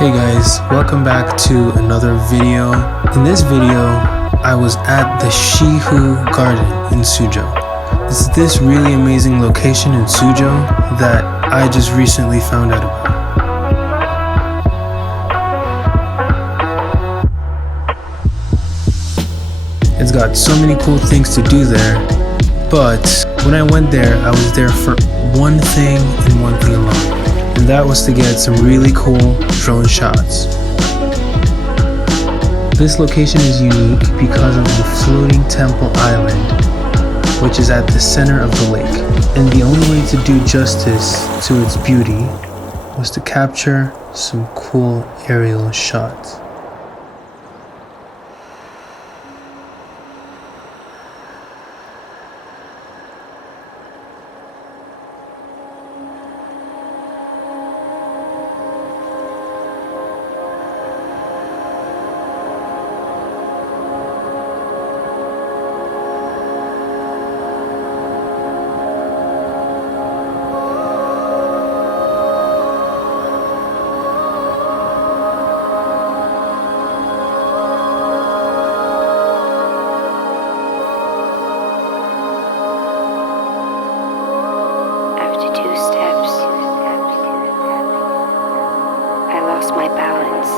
Hey guys, welcome back to another video. In this video, I was at the Shihu garden in Suzhou. It's this really amazing location in Suzhou that I just recently found out about. It's got so many cool things to do there, but when I went there, I was there for one thing and one thing alone. And that was to get some really cool drone shots. This location is unique because of the floating temple island, which is at the center of the lake. And the only way to do justice to its beauty was to capture some cool aerial shots. My balance.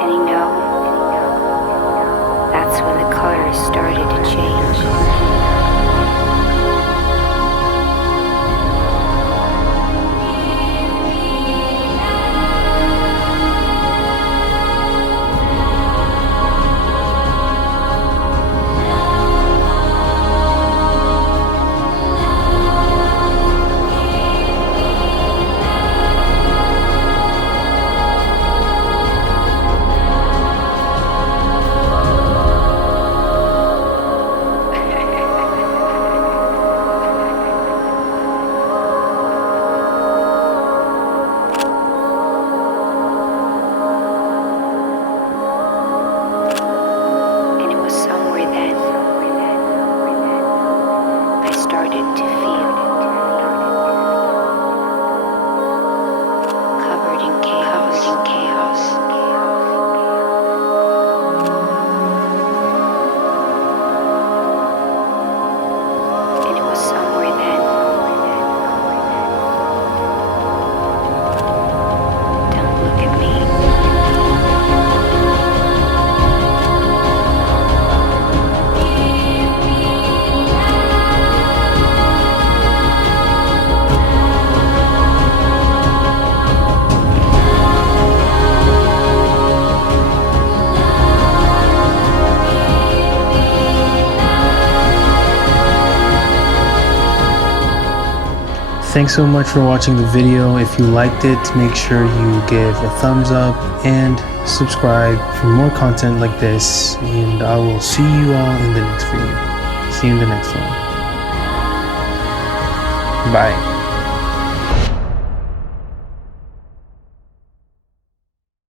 And you know, that's when the colors started to change. Thanks so much for watching the video. If you liked it, make sure you give a thumbs up and subscribe for more content like this. And I will see you all in the next video. See you in the next one. Bye.